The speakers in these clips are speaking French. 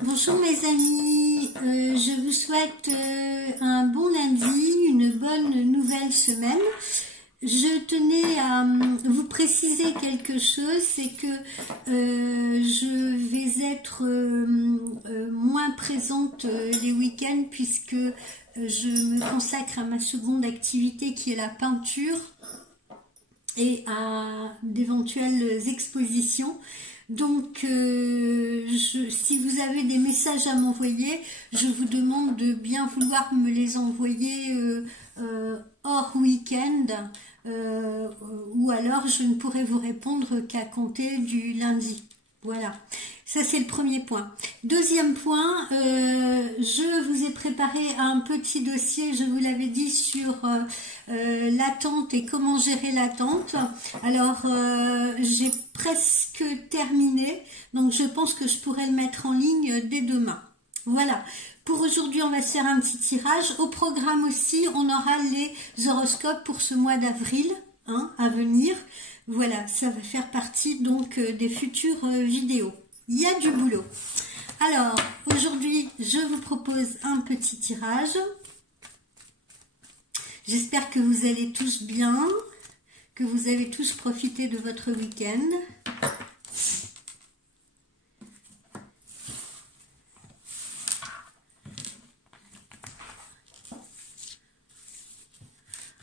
Bonjour mes amis, je vous souhaite un bon lundi, une bonne nouvelle semaine. Je tenais à vous préciser quelque chose, c'est que je vais être moins présente les week-ends puisque je me consacre à ma seconde activité qui est la peinture et à d'éventuelles expositions. Donc, si vous avez des messages à m'envoyer, je vous demande de bien vouloir me les envoyer hors week-end, ou alors je ne pourrai vous répondre qu'à compter du lundi. Voilà, ça c'est le premier point. Deuxième point, je vous ai préparé un petit dossier, je vous l'avais dit, sur l'attente et comment gérer l'attente. Alors, j'ai presque terminé, donc je pense que je pourrai le mettre en ligne dès demain. Voilà, pour aujourd'hui on va se faire un petit tirage. Au programme aussi, on aura les horoscopes pour ce mois d'avril à venir. Voilà, ça va faire partie donc des futures vidéos. Il y a du boulot. Alors, aujourd'hui, je vous propose un petit tirage. J'espère que vous allez tous bien, que vous avez tous profité de votre week-end.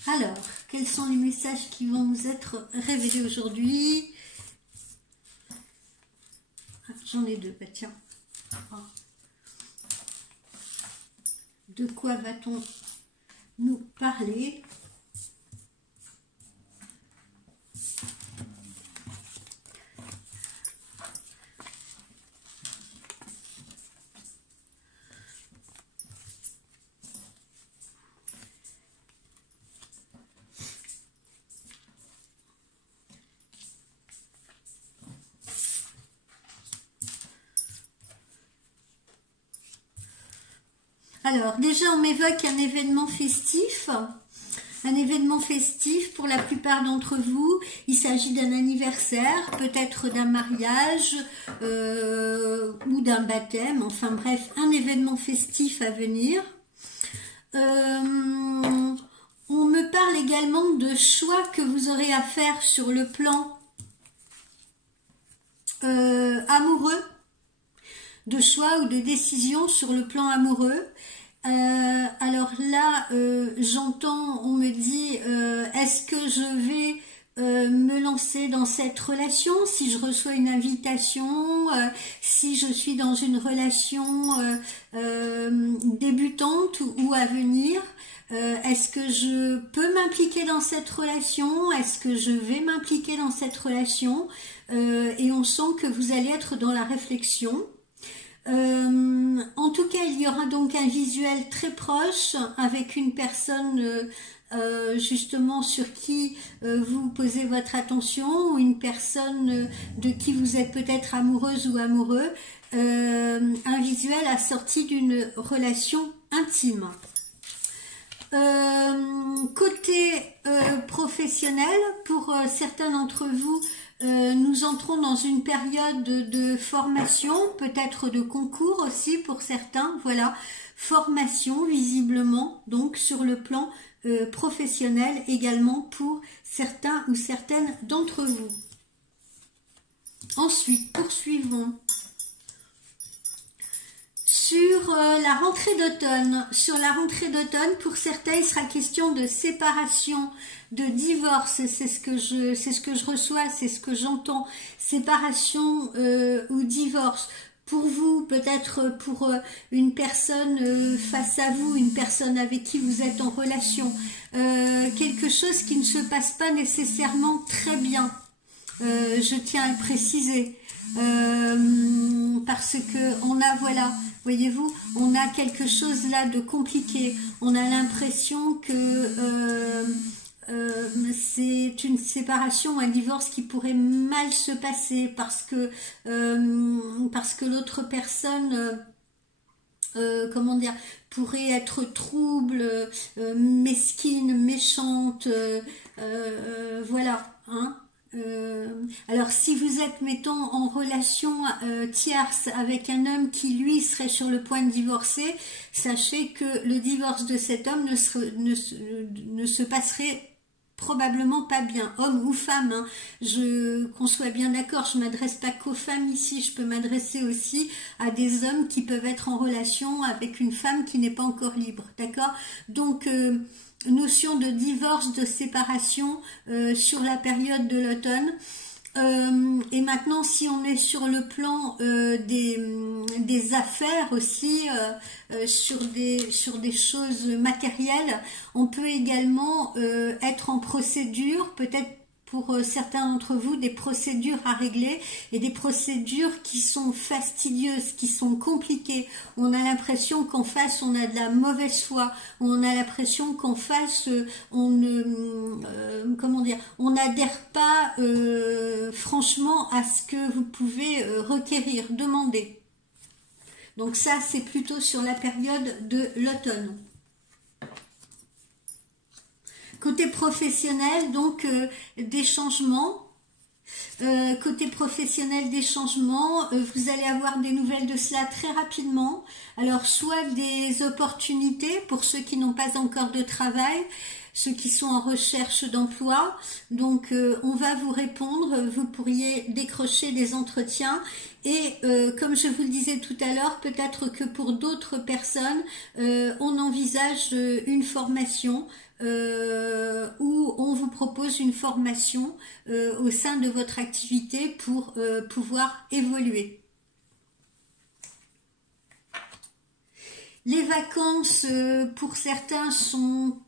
Alors, quels sont les messages qui vont nous être révélés aujourd'hui? J'en ai deux, bah tiens. De quoi va-t-on nous parler? Alors, déjà, on m'évoque un événement festif. Un événement festif pour la plupart d'entre vous. Il s'agit d'un anniversaire, peut-être d'un mariage ou d'un baptême. Enfin bref, un événement festif à venir. On me parle également de choix que vous aurez à faire sur le plan amoureux. De choix ou de décision sur le plan amoureux. Alors là, j'entends, on me dit, est-ce que je vais me lancer dans cette relation, si je reçois une invitation, si je suis dans une relation débutante ou à venir, est-ce que je peux m'impliquer dans cette relation, est-ce que je vais m'impliquer dans cette relation, et on sent que vous allez être dans la réflexion. En tout cas, il y aura donc un visuel très proche avec une personne justement sur qui vous posez votre attention, ou une personne de qui vous êtes peut-être amoureuse ou amoureux, un visuel assorti d'une relation intime. Côté professionnel, pour certains d'entre vous, nous entrons dans une période de formation, peut-être de concours aussi pour certains, voilà, formation visiblement, donc sur le plan professionnel également pour certains ou certaines d'entre vous. Ensuite, poursuivons. Sur la rentrée d'automne. Sur la rentrée d'automne, pour certains, il sera question de séparation, de divorce. C'est ce que je reçois, c'est ce que j'entends. Séparation ou divorce. Pour vous, peut-être pour une personne face à vous, une personne avec qui vous êtes en relation. Quelque chose qui ne se passe pas nécessairement très bien. Je tiens à le préciser. Parce que on a, voilà, voyez-vous, on a quelque chose là de compliqué. On a l'impression que c'est une séparation, un divorce qui pourrait mal se passer parce que l'autre personne comment dire, pourrait être trouble, mesquine, méchante, voilà, hein. Alors si vous êtes, mettons, en relation tierce avec un homme qui lui serait sur le point de divorcer, sachez que le divorce de cet homme ne se passerait probablement pas bien, homme ou femme, hein. Qu'on soit bien d'accord, je m'adresse pas qu'aux femmes ici, je peux m'adresser aussi à des hommes qui peuvent être en relation avec une femme qui n'est pas encore libre, d'accord? Donc notion de divorce, de séparation sur la période de l'automne. Et maintenant, si on est sur le plan des affaires aussi, sur des choses matérielles, on peut également être en procédure, peut-être pour certains d'entre vous, des procédures à régler et des procédures qui sont fastidieuses, qui sont compliquées. On a l'impression qu'en face, on a de la mauvaise foi. On a l'impression qu'en face, on n'adhère pas franchement à ce que vous pouvez requérir, demander. Donc ça, c'est plutôt sur la période de l'automne. Côté professionnel, donc des changements. Côté professionnel, des changements. Vous allez avoir des nouvelles de cela très rapidement. Alors, soit des opportunités pour ceux qui n'ont pas encore de travail, ceux qui sont en recherche d'emploi. Donc, on va vous répondre. Vous pourriez décrocher des entretiens. Et comme je vous le disais tout à l'heure, peut-être que pour d'autres personnes, on envisage une formation où on vous propose une formation au sein de votre activité pour pouvoir évoluer. Les vacances, pour certains,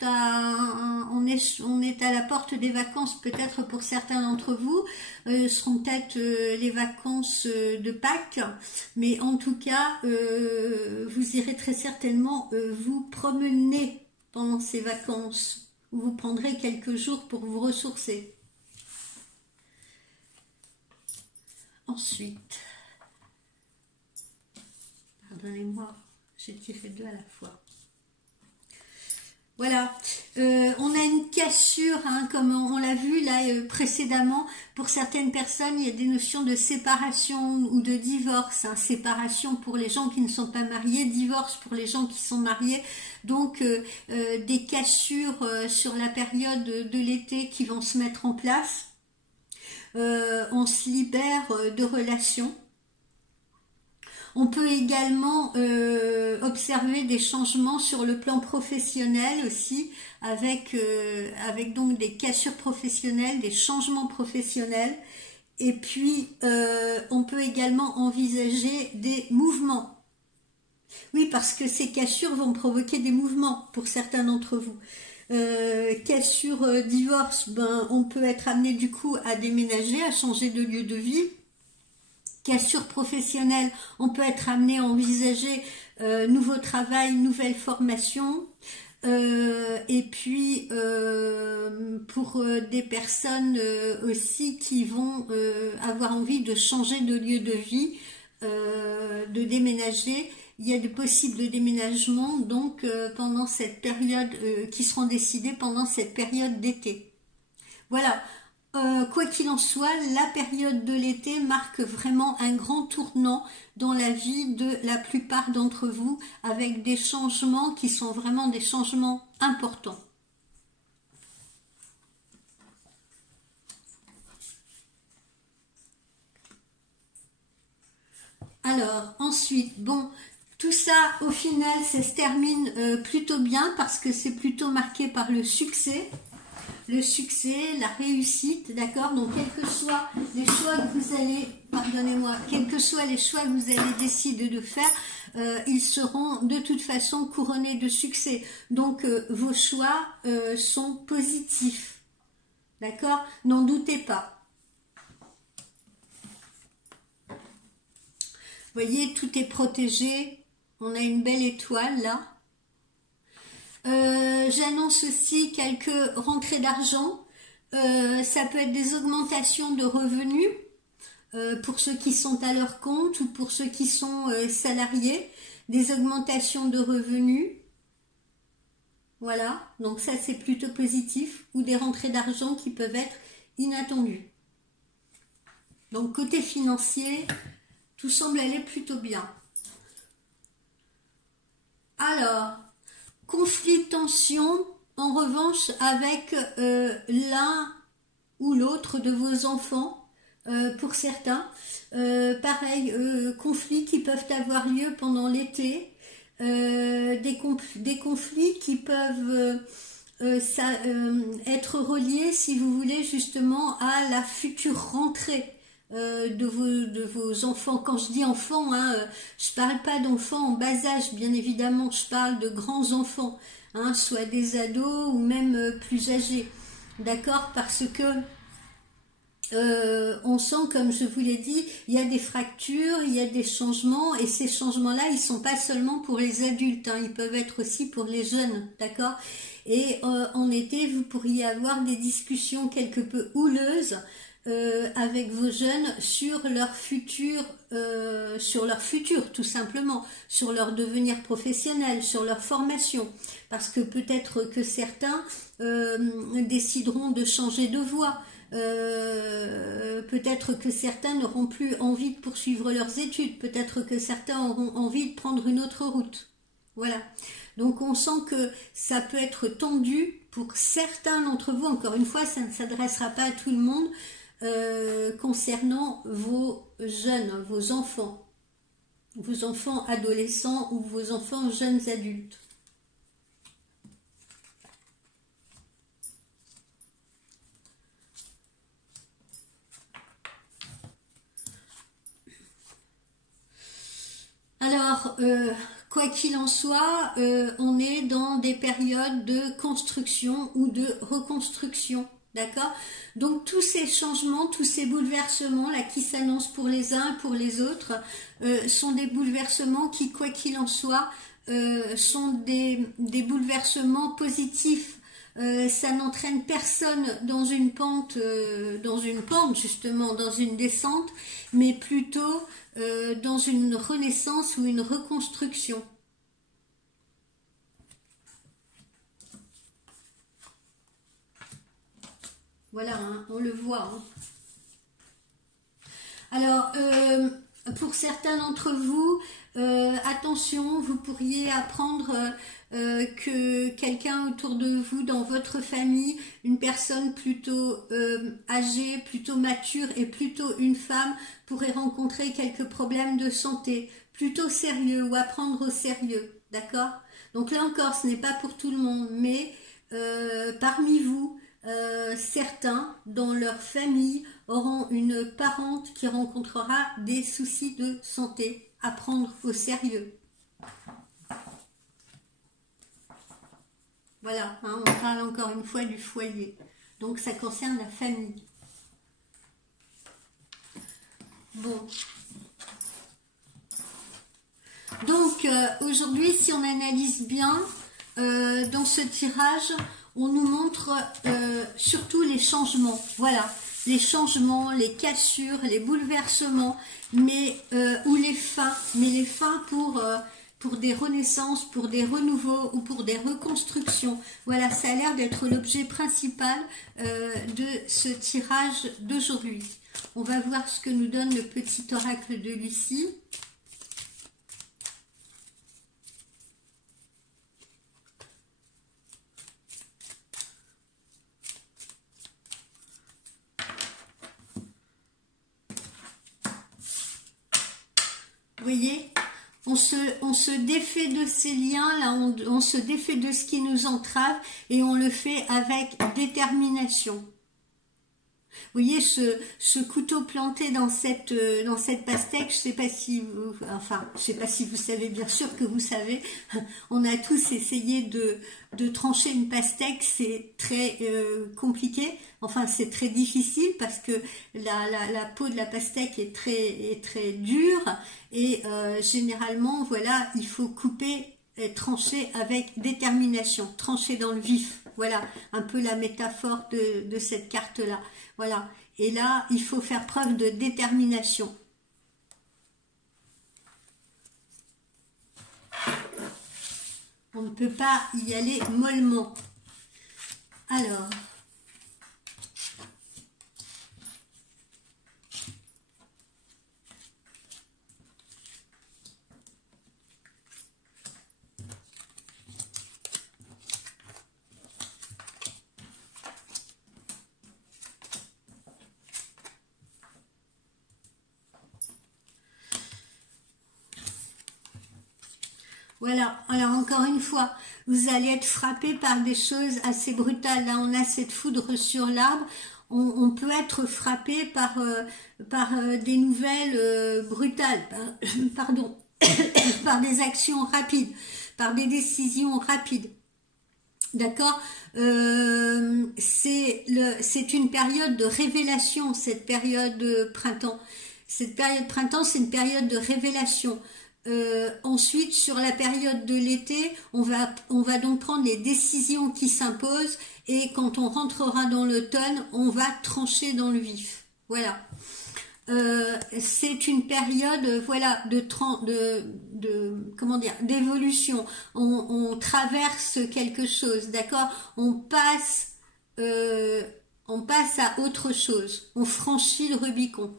on est à la porte des vacances, peut-être pour certains d'entre vous, seront peut-être les vacances de Pâques, mais en tout cas, vous irez très certainement vous promener pendant ces vacances, où vous prendrez quelques jours pour vous ressourcer. Ensuite, pardonnez-moi, j'ai tiré deux à la fois. Voilà, on a une cassure, hein, comme on l'a vu là précédemment. Pour certaines personnes, il y a des notions de séparation ou de divorce. Hein. Séparation pour les gens qui ne sont pas mariés, divorce pour les gens qui sont mariés. Donc, des cassures sur la période de l'été qui vont se mettre en place. On se libère de relations. On peut également observer des changements sur le plan professionnel aussi, avec donc des cassures professionnelles, des changements professionnels. Et puis, on peut également envisager des mouvements. Oui, parce que ces cassures vont provoquer des mouvements pour certains d'entre vous. Cassure divorce, on peut être amené du coup à déménager, à changer de lieu de vie. Cassure professionnelle, on peut être amené à envisager nouveau travail, nouvelle formation. Et puis pour des personnes aussi qui vont avoir envie de changer de lieu de vie, de déménager, il y a de possibles déménagements donc pendant cette période qui seront décidés pendant cette période d'été. Voilà. Quoi qu'il en soit, la période de l'été marque vraiment un grand tournant dans la vie de la plupart d'entre vous, avec des changements qui sont vraiment des changements importants. Alors, ensuite, bon, tout ça, au final, ça se termine plutôt bien parce que c'est plutôt marqué par le succès. Le succès, la réussite, d'accord? Donc, quels que soient les choix que vous allez, pardonnez-moi, quels que soient les choix que vous allez décider de faire, ils seront de toute façon couronnés de succès. Donc, vos choix sont positifs, d'accord? N'en doutez pas. Vous voyez, tout est protégé. On a une belle étoile, là. J'annonce aussi quelques rentrées d'argent. Ça peut être des augmentations de revenus pour ceux qui sont à leur compte ou pour ceux qui sont salariés. Des augmentations de revenus. Voilà, donc ça c'est plutôt positif. Ou des rentrées d'argent qui peuvent être inattendues. Donc côté financier, tout semble aller plutôt bien. Alors, conflit, tension, en revanche, avec l'un ou l'autre de vos enfants, pour certains. Pareil, conflits qui peuvent avoir lieu pendant l'été, des conflits qui peuvent être reliés, si vous voulez, justement à la future rentrée de vos enfants. Quand je dis enfants, hein, je parle pas d'enfants en bas âge, bien évidemment, je parle de grands enfants, hein, soit des ados ou même plus âgés, d'accord, parce que on sent, comme je vous l'ai dit, il y a des fractures, il y a des changements, et ces changements-là, ils sont pas seulement pour les adultes, hein, ils peuvent être aussi pour les jeunes, d'accord. Et en été, vous pourriez avoir des discussions quelque peu houleuses avec vos jeunes sur leur futur, tout simplement, sur leur devenir professionnel, sur leur formation, parce que peut-être que certains décideront de changer de voie. Peut-être que certains n'auront plus envie de poursuivre leurs études, peut-être que certains auront envie de prendre une autre route. Voilà. Donc on sent que ça peut être tendu pour certains d'entre vous. Encore une fois, ça ne s'adressera pas à tout le monde concernant vos jeunes, vos enfants adolescents ou vos enfants jeunes adultes. Alors, quoi qu'il en soit, on est dans des périodes de construction ou de reconstruction, d'accord? Donc tous ces changements, tous ces bouleversements là qui s'annoncent pour les uns, pour les autres, sont des bouleversements qui, quoi qu'il en soit, sont des bouleversements positifs. Ça n'entraîne personne dans une pente justement, dans une descente, mais plutôt dans une renaissance ou une reconstruction. Voilà, hein, on le voit. Hein. Alors, pour certains d'entre vous, attention, vous pourriez apprendre que quelqu'un autour de vous, dans votre famille, une personne plutôt âgée, plutôt mature et plutôt une femme, pourrait rencontrer quelques problèmes de santé, plutôt sérieux ou à prendre au sérieux, d'accord? Donc là encore, ce n'est pas pour tout le monde, mais parmi vous, certains, dans leur famille, auront une parente qui rencontrera des soucis de santé à prendre au sérieux. Voilà, hein, on parle encore une fois du foyer. Donc ça concerne la famille. Bon. Donc aujourd'hui, si on analyse bien, dans ce tirage, on nous montre surtout les changements. Voilà, les changements, les cassures, les bouleversements, mais ou les fins. Mais les fins pour des renaissances, pour des renouveaux ou pour des reconstructions. Voilà, ça a l'air d'être l'objet principal de ce tirage d'aujourd'hui. On va voir ce que nous donne le petit oracle de Lucie. Vous voyez, on se défait de ces liens, là, on se défait de ce qui nous entrave et on le fait avec détermination. Vous voyez ce couteau planté dans cette pastèque, je sais pas si vous, enfin, je sais pas si vous savez, bien sûr que vous savez, on a tous essayé de trancher une pastèque, c'est très compliqué, enfin c'est très difficile parce que la peau de la pastèque est très dure et généralement, voilà, il faut couper, trancher avec détermination, trancher dans le vif. Voilà, un peu la métaphore de cette carte-là. Voilà, et là, il faut faire preuve de détermination. On ne peut pas y aller mollement. Alors, Voilà, alors encore une fois, vous allez être frappé par des choses assez brutales. Là, on a cette foudre sur l'arbre. On peut être frappé par des nouvelles brutales, pardon, par des actions rapides, par des décisions rapides. D'accord, c'est une période de révélation, cette période de printemps. Cette période printemps, c'est une période de révélation. Ensuite, sur la période de l'été, on va donc prendre les décisions qui s'imposent, et quand on rentrera dans l'automne, on va trancher dans le vif. Voilà. C'est une période, voilà, comment dire, d'évolution. On traverse quelque chose, d'accord. On passe à autre chose. On franchit le Rubicon.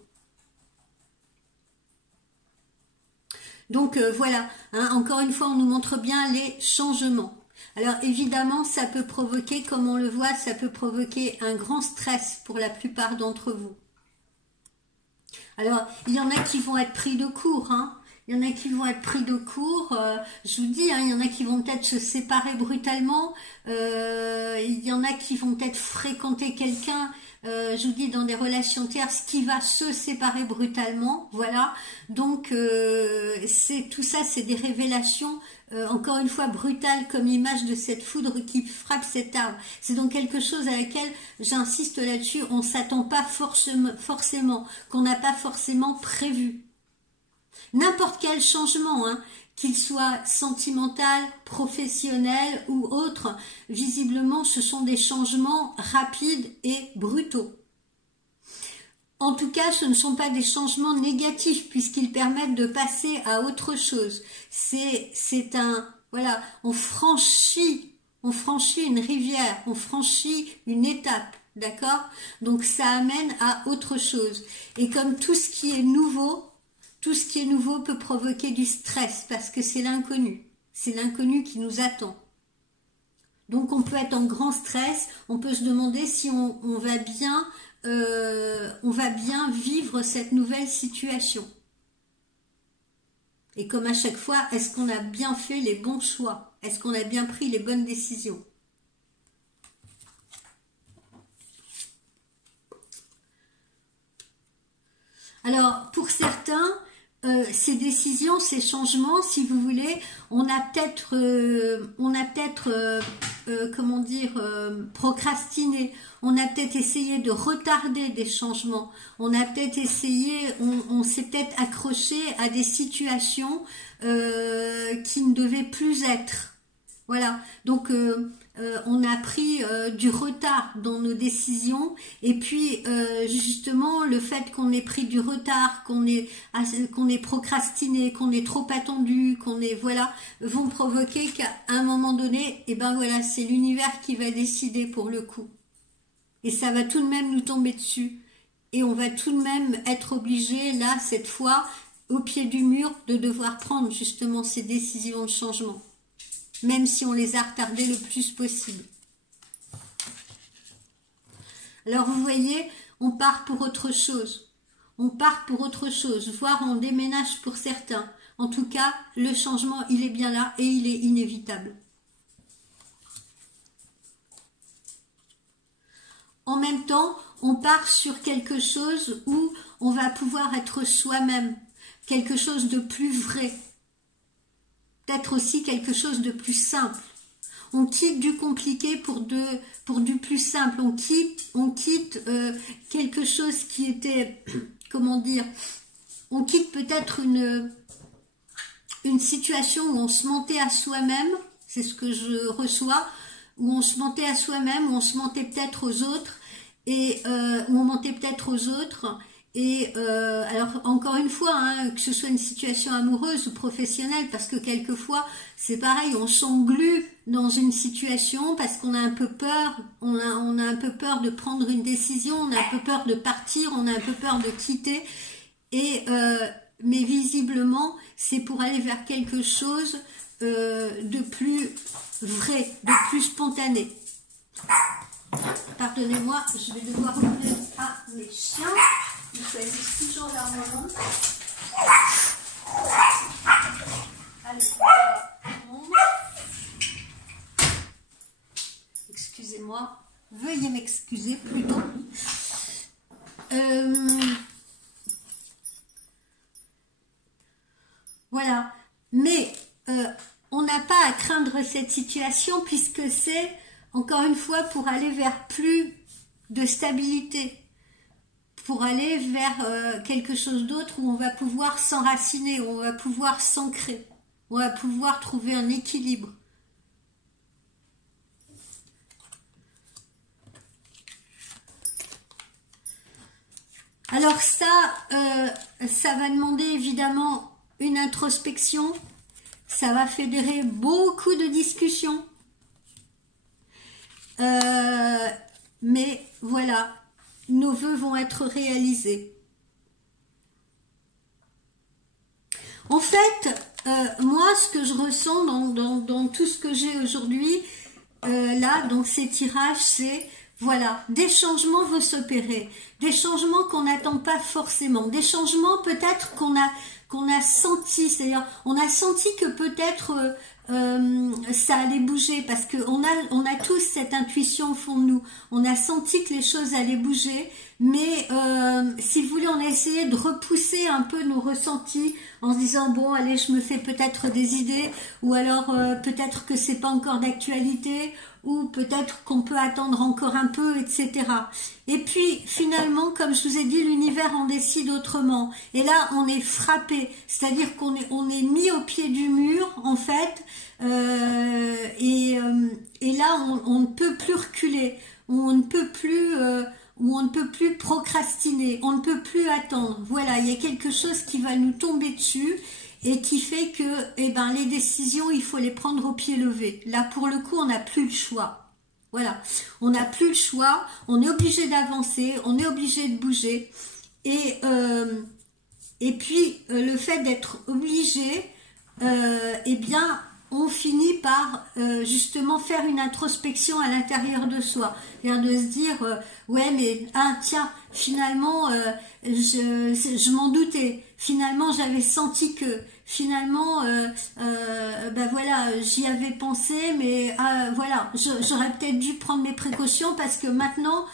Donc voilà, hein, encore une fois, on nous montre bien les changements. Alors évidemment, ça peut provoquer, comme on le voit, ça peut provoquer un grand stress pour la plupart d'entre vous. Alors, il y en a qui vont être pris de court, hein. Il y en a qui vont être pris de court. Je vous dis, hein, il y en a qui vont peut-être se séparer brutalement. Il y en a qui vont peut-être fréquenter quelqu'un, je vous dis, dans des relations tierces, qui va se séparer brutalement. Voilà. Donc, tout ça, c'est des révélations, encore une fois, brutales, comme l'image de cette foudre qui frappe cet arbre. C'est donc quelque chose à laquelle, j'insiste là-dessus, on ne s'attend pas forcément, qu'on n'a pas forcément prévu. N'importe quel changement, hein, qu'il soit sentimental, professionnel ou autre, visiblement ce sont des changements rapides et brutaux. En tout cas, ce ne sont pas des changements négatifs puisqu'ils permettent de passer à autre chose. Voilà, on franchit une rivière, on franchit une étape, d'accord? Donc ça amène à autre chose. Et comme tout ce qui est nouveau peut provoquer du stress parce que c'est l'inconnu. C'est l'inconnu qui nous attend. Donc on peut être en grand stress, on peut se demander si on va bien vivre cette nouvelle situation. Et comme à chaque fois, est-ce qu'on a bien fait les bons choix? Est-ce qu'on a bien pris les bonnes décisions? Alors, pour certains, ces décisions, ces changements, si vous voulez, on a peut-être, comment dire, procrastiné. On a peut-être essayé de retarder des changements. On a peut-être essayé, on s'est peut-être accroché à des situations qui ne devaient plus être. Voilà. Donc on a pris du retard dans nos décisions, et puis justement le fait qu'on ait pris du retard, qu'on ait procrastiné, qu'on ait trop attendu, vont provoquer qu'à un moment donné, et ben voilà, c'est l'univers qui va décider pour le coup, et ça va tout de même nous tomber dessus, et on va tout de même être obligé là cette fois au pied du mur de devoir prendre justement ces décisions de changement. Même si on les a retardés le plus possible. Alors vous voyez, on part pour autre chose. On part pour autre chose, voire on déménage pour certains. En tout cas, le changement, il est bien là et il est inévitable. En même temps, on part sur quelque chose où on va pouvoir être soi-même, quelque chose de plus vrai. Peut-être aussi quelque chose de plus simple. On quitte du compliqué pour du plus simple. On quitte quelque chose qui était, comment dire, on quitte peut-être une situation où on se mentait à soi-même, c'est ce que je reçois, où on se mentait à soi-même, où on se mentait peut-être aux autres, et où on mentait peut-être aux autres. Et alors encore une fois, hein, que ce soit une situation amoureuse ou professionnelle, parce que quelquefois c'est pareil, on s'englue dans une situation parce qu'on a un peu peur, on a un peu peur de prendre une décision, on a un peu peur de partir, on a un peu peur de quitter, et mais visiblement c'est pour aller vers quelque chose de plus vrai, de plus spontané. Pardonnez-moi, je vais devoir ouvrir à mes chiens. Ils choisissent toujours leur moment. Allez, voilà. veuillez m'excuser plutôt. Voilà, mais on n'a pas à craindre cette situation puisque c'est, encore une fois, pour aller vers plus de stabilité, pour aller vers quelque chose d'autre où on va pouvoir s'enraciner, où on va pouvoir s'ancrer, où on va pouvoir trouver un équilibre. Alors ça va demander évidemment une introspection, ça va fédérer beaucoup de discussions. Mais voilà, nos vœux vont être réalisés. En fait, moi, ce que je ressens dans tout ce que j'ai aujourd'hui, là, dans ces tirages, c'est, voilà, des changements vont s'opérer, des changements qu'on n'attend pas forcément, des changements peut-être qu'on a senti, c'est-à-dire on a senti que peut-être ça allait bouger parce que on a tous cette intuition au fond de nous. On a senti que les choses allaient bouger, mais si vous voulez, on a essayé de repousser un peu nos ressentis en se disant bon, allez, je me fais peut-être des idées, ou alors peut-être que c'est pas encore d'actualité, ou peut-être qu'on peut attendre encore un peu, etc. Et puis finalement, comme je vous ai dit, l'univers en décide autrement. Et là, on est frappé, c'est-à-dire qu'on est mis au pied du mur, en fait, et là, on ne peut plus reculer, on ne peut plus procrastiner, on ne peut plus attendre. Voilà, il y a quelque chose qui va nous tomber dessus et qui fait que les décisions, il faut les prendre au pied levé. Là, pour le coup, on n'a plus le choix. Voilà, on n'a plus le choix, on est obligé d'avancer, on est obligé de bouger. Et puis, le fait d'être obligé, on finit par justement faire une introspection à l'intérieur de soi. C'est-à-dire de se dire, ouais, mais tiens, finalement, je m'en doutais. Finalement, j'avais senti que, finalement, voilà, j'y avais pensé, mais voilà, j'aurais peut-être dû prendre mes précautions parce que maintenant,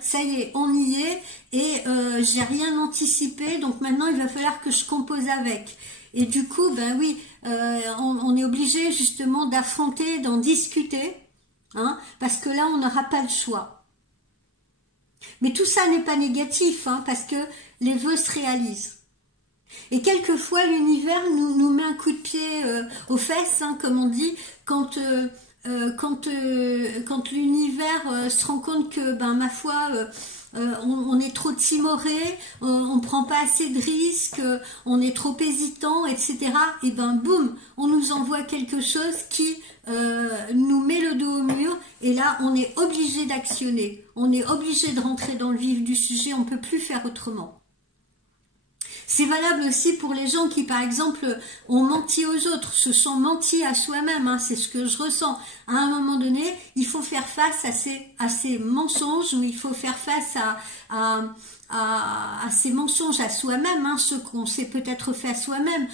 ça y est, on y est et j'ai rien anticipé, donc maintenant, il va falloir que je compose avec. Et du coup, ben oui, on est obligé justement d'affronter, d'en discuter, hein, parce que là, on n'aura pas le choix. Mais tout ça n'est pas négatif, hein, parce que les vœux se réalisent. Et quelquefois, l'univers nous met un coup de pied aux fesses, hein, comme on dit, quand l'univers se rend compte que, ma foi, on est trop timoré, on prend pas assez de risques, on est trop hésitant, etc. Et boum, on nous envoie quelque chose qui nous met le dos au mur, et là, on est obligé d'actionner, on est obligé de rentrer dans le vif du sujet, on peut plus faire autrement. C'est valable aussi pour les gens qui, par exemple, ont menti aux autres, se sont mentis à soi-même, hein, c'est ce que je ressens. À un moment donné, il faut faire face à ces mensonges, ou il faut faire face à ces mensonges à soi-même, hein, ceux qu'on s'est peut-être fait à soi-même.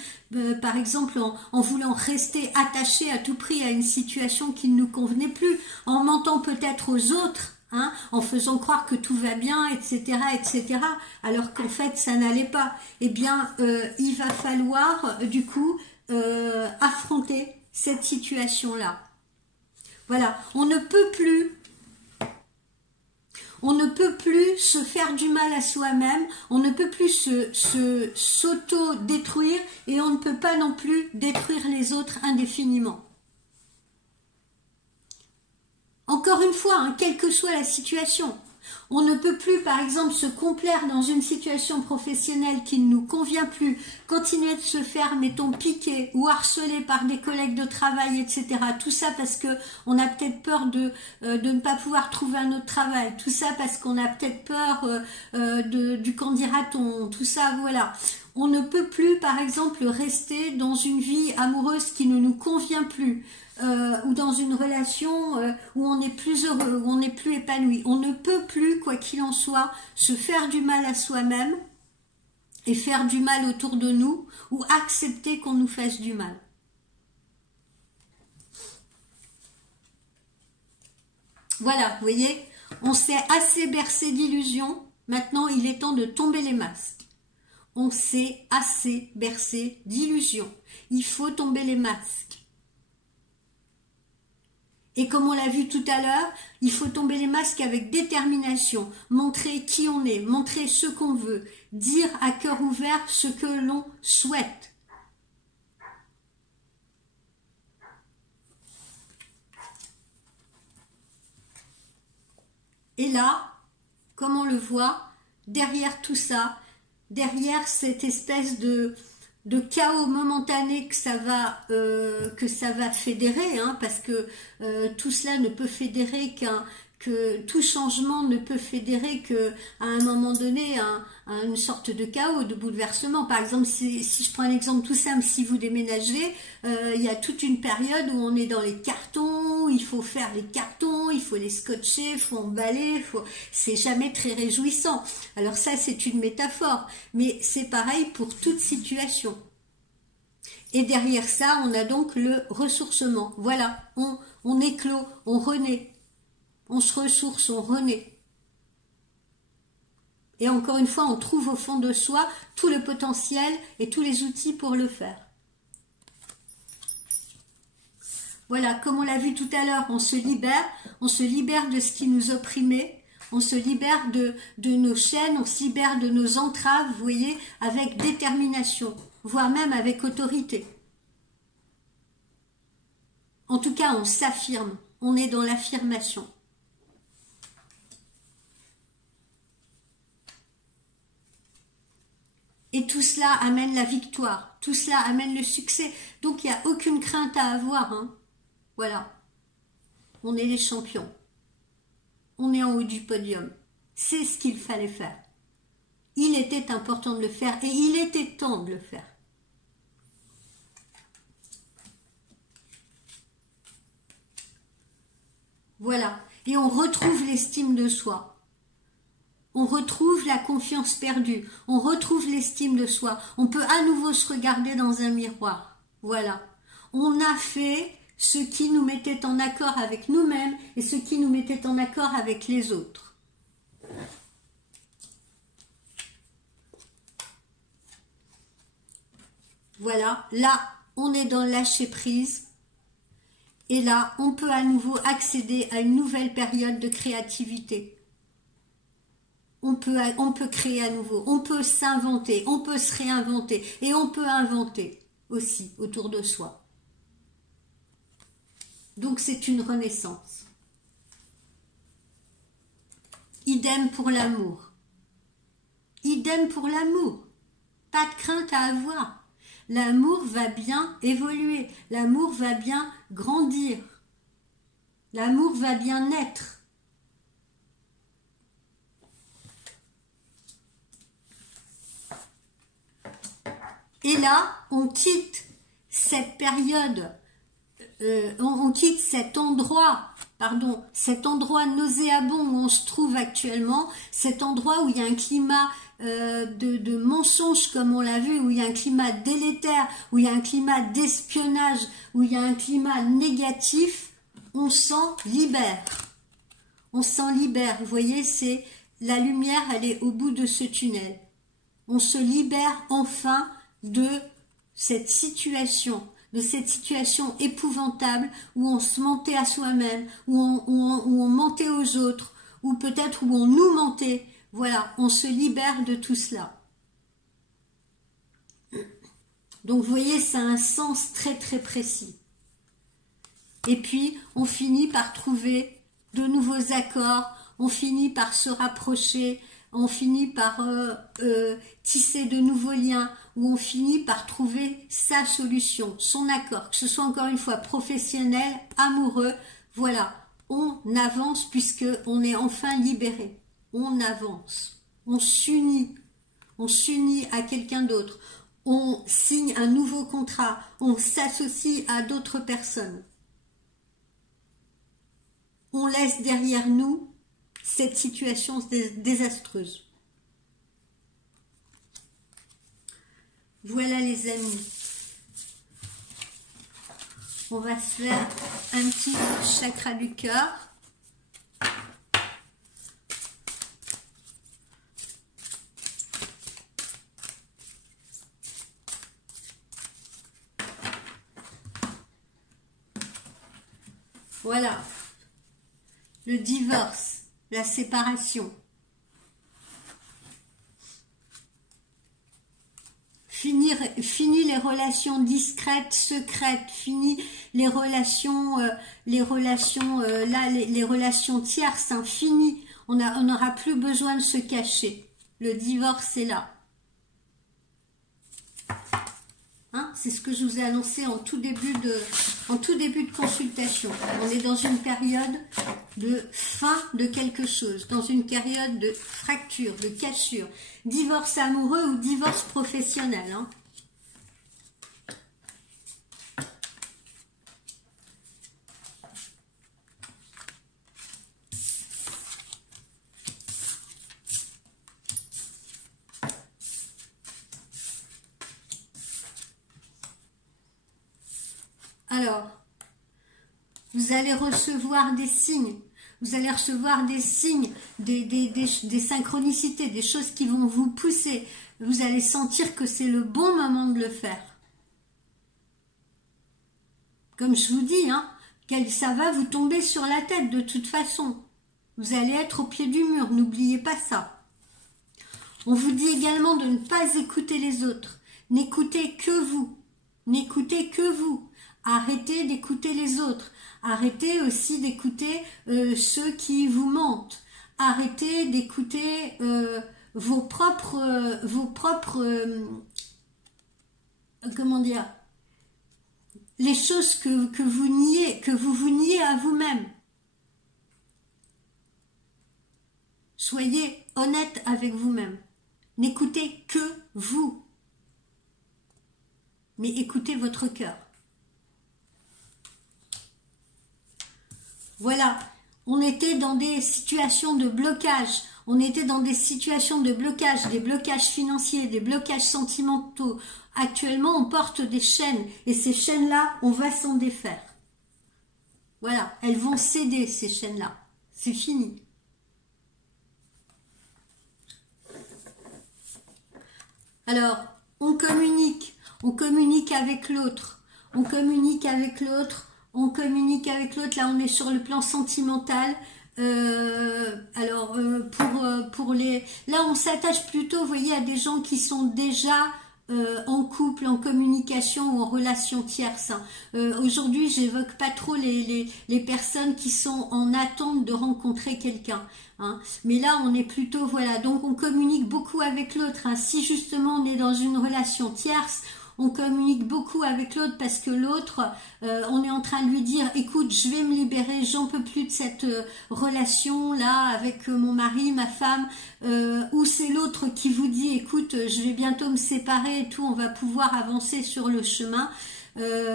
Par exemple, en voulant rester attaché à tout prix à une situation qui ne nous convenait plus, en mentant peut-être aux autres, hein, en faisant croire que tout va bien, etc., etc., alors qu'en fait ça n'allait pas. Eh bien, il va falloir du coup affronter cette situation-là. Voilà, on ne peut plus se faire du mal à soi-même, on ne peut plus s'auto-détruire et on ne peut pas non plus détruire les autres indéfiniment. Encore une fois, hein, quelle que soit la situation, on ne peut plus, par exemple, se complaire dans une situation professionnelle qui ne nous convient plus, continuer de se faire, mettons, piquer ou harceler par des collègues de travail, etc. Tout ça parce que on a peut-être peur de ne pas pouvoir trouver un autre travail. Tout ça parce qu'on a peut-être peur du qu'en dira-t-on. Tout ça, voilà. On ne peut plus, par exemple, rester dans une vie amoureuse qui ne nous convient plus. Ou dans une relation où on est plus heureux, où on est plus épanoui. On ne peut plus, quoi qu'il en soit, se faire du mal à soi-même et faire du mal autour de nous ou accepter qu'on nous fasse du mal. Voilà, vous voyez, On s'est assez bercé d'illusions. Maintenant, il est temps de tomber les masques. On s'est assez bercé d'illusions. Il faut tomber les masques. Et comme on l'a vu tout à l'heure, il faut tomber les masques avec détermination, montrer qui on est, montrer ce qu'on veut, dire à cœur ouvert ce que l'on souhaite. Et là, comme on le voit, derrière tout ça, derrière cette espèce de chaos momentané que ça va fédérer, hein, parce que tout cela ne peut fédérer que tout changement ne peut fédérer que à un moment donné à une sorte de chaos, de bouleversement. Par exemple, si je prends un exemple tout simple, si vous déménagez, il y a toute une période où on est dans les cartons, il faut faire les cartons, il faut les scotcher, il faut emballer, c'est jamais très réjouissant. Alors ça, c'est une métaphore, mais c'est pareil pour toute situation. Et derrière ça, on a donc le ressourcement. Voilà, on éclot, on renaît. On se ressource, on renaît. Et encore une fois, on trouve au fond de soi tout le potentiel et tous les outils pour le faire. Voilà, comme on l'a vu tout à l'heure, on se libère de ce qui nous opprimait, on se libère de nos chaînes, on se libère de nos entraves, vous voyez, avec détermination, voire même avec autorité. En tout cas, on s'affirme, on est dans l'affirmation. Et tout cela amène la victoire, tout cela amène le succès. Donc il n'y a aucune crainte à avoir. Hein. Voilà, on est les champions. On est en haut du podium. C'est ce qu'il fallait faire. Il était important de le faire et il était temps de le faire. Voilà, et on retrouve l'estime de soi. On retrouve la confiance perdue, on retrouve l'estime de soi, on peut à nouveau se regarder dans un miroir. Voilà, on a fait ce qui nous mettait en accord avec nous-mêmes et ce qui nous mettait en accord avec les autres. Voilà, là, on est dans le lâcher-prise et là, on peut à nouveau accéder à une nouvelle période de créativité. On peut créer à nouveau, on peut s'inventer, on peut se réinventer et on peut inventer aussi autour de soi. Donc c'est une renaissance. Idem pour l'amour. Idem pour l'amour. Pas de crainte à avoir. L'amour va bien évoluer, l'amour va bien grandir, l'amour va bien naître. Et là, on quitte cette période, on quitte cet endroit nauséabond où on se trouve actuellement, cet endroit où il y a un climat de mensonge comme on l'a vu, où il y a un climat délétère, où il y a un climat d'espionnage, où il y a un climat négatif, on s'en libère. On s'en libère, vous voyez, c'est la lumière, elle est au bout de ce tunnel. On se libère enfin de cette situation épouvantable où on se mentait à soi-même, où on mentait aux autres, ou peut-être où on nous mentait. Voilà, on se libère de tout cela. Donc vous voyez, ça a un sens très très précis. Et puis, on finit par trouver de nouveaux accords, on finit par se rapprocher, on finit par tisser de nouveaux liens, où on finit par trouver sa solution, son accord, que ce soit encore une fois professionnel, amoureux, voilà, on avance puisque on est enfin libéré, on avance, on s'unit à quelqu'un d'autre, on signe un nouveau contrat, on s'associe à d'autres personnes, on laisse derrière nous cette situation désastreuse. Voilà les amis, on va se faire un petit chakra du cœur. Voilà. Le divorce, la séparation. Fini les relations discrètes, secrètes, fini les relations les relations tierces, hein, fini. On n'aura plus besoin de se cacher. Le divorce est là. Hein, c'est ce que je vous ai annoncé en tout début de consultation. On est dans une période de fin de quelque chose, dans une période de fracture, de cassure. Divorce amoureux ou divorce professionnel. Hein. Alors, vous allez recevoir des signes. Vous allez recevoir des signes, des synchronicités, des choses qui vont vous pousser. Vous allez sentir que c'est le bon moment de le faire. Comme je vous dis, hein, ça va vous tomber sur la tête de toute façon. Vous allez être au pied du mur, n'oubliez pas ça. On vous dit également de ne pas écouter les autres. N'écoutez que vous. N'écoutez que vous. Arrêtez d'écouter les autres. Arrêtez aussi d'écouter ceux qui vous mentent. Arrêtez d'écouter vos propres comment dire, les choses que vous niez à vous-même. Soyez honnête avec vous-même. N'écoutez que vous. Mais écoutez votre cœur. Voilà, on était dans des situations de blocage, on était dans des situations de blocage, des blocages financiers, des blocages sentimentaux. Actuellement, on porte des chaînes et ces chaînes-là, on va s'en défaire. Voilà, elles vont céder ces chaînes-là. C'est fini. Alors, on communique avec l'autre, on communique avec l'autre. On communique avec l'autre, là on est sur le plan sentimental. Là on s'attache plutôt, vous voyez, à des gens qui sont déjà en couple, en communication ou en relation tierce. Aujourd'hui, j'évoque pas trop les personnes qui sont en attente de rencontrer quelqu'un. Hein. Mais là, on est plutôt, voilà, donc on communique beaucoup avec l'autre. Hein. Si justement on est dans une relation tierce, on communique beaucoup avec l'autre parce que l'autre, on est en train de lui dire, écoute, je vais me libérer, j'en peux plus de cette relation-là avec mon mari, ma femme, ou c'est l'autre qui vous dit, écoute, je vais bientôt me séparer et tout, on va pouvoir avancer sur le chemin.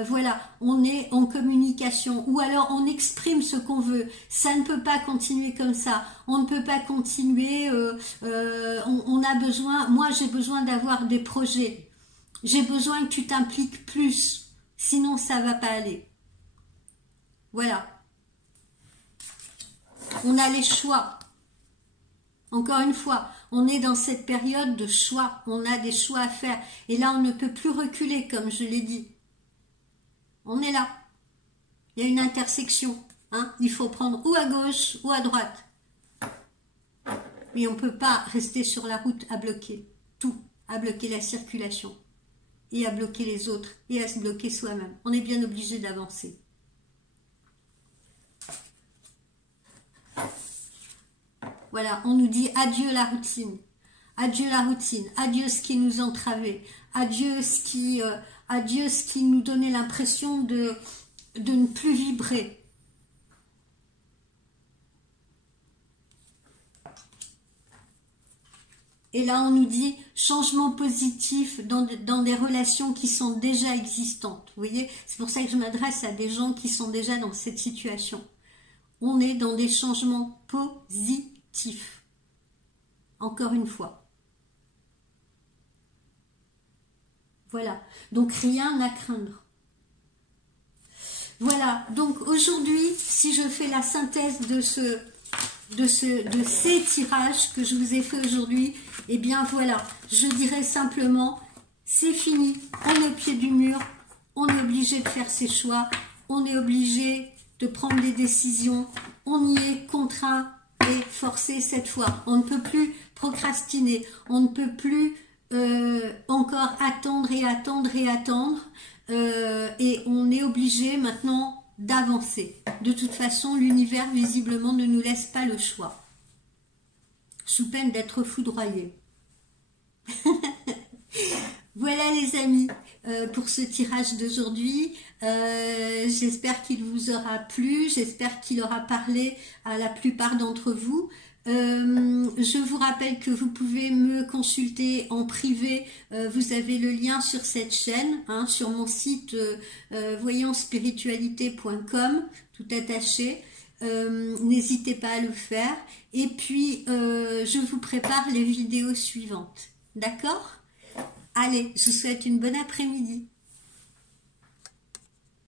Voilà, on est en communication, ou alors on exprime ce qu'on veut. Ça ne peut pas continuer comme ça. On ne peut pas continuer. On a besoin. Moi, j'ai besoin d'avoir des projets. J'ai besoin que tu t'impliques plus, sinon ça va pas aller. Voilà. On a les choix. Encore une fois, on est dans cette période de choix. On a des choix à faire. Et là, on ne peut plus reculer, comme je l'ai dit. On est là. Il y a une intersection. Hein. Il faut prendre ou à gauche ou à droite. Mais on ne peut pas rester sur la route à bloquer tout, à bloquer la circulation. Et à bloquer les autres, et à se bloquer soi-même. On est bien obligé d'avancer. Voilà, on nous dit adieu la routine, adieu ce qui nous entravait, adieu ce qui nous donnait l'impression de ne plus vibrer. Et là, on nous dit changement positif dans des relations qui sont déjà existantes. Vous voyez, c'est pour ça que je m'adresse à des gens qui sont déjà dans cette situation. On est dans des changements positifs. Encore une fois. Voilà. Donc, rien à craindre. Voilà. Donc, aujourd'hui, si je fais la synthèse de ces tirages que je vous ai fait aujourd'hui, eh bien voilà, je dirais simplement, c'est fini, on est au pied du mur, on est obligé de faire ses choix, on est obligé de prendre des décisions. On y est contraint et forcé cette fois. On ne peut plus procrastiner. On ne peut plus encore attendre et attendre et attendre. Et on est obligé maintenant d'avancer. De toute façon, l'univers visiblement ne nous laisse pas le choix. Sous peine d'être foudroyé. Voilà les amis, pour ce tirage d'aujourd'hui. J'espère qu'il vous aura plu, j'espère qu'il aura parlé à la plupart d'entre vous. Je vous rappelle que vous pouvez me consulter en privé, vous avez le lien sur cette chaîne, hein, sur mon site voyancespiritualité.com, tout attaché. N'hésitez pas à le faire. Et puis, je vous prépare les vidéos suivantes. D'accord ? Allez, je vous souhaite une bonne après-midi.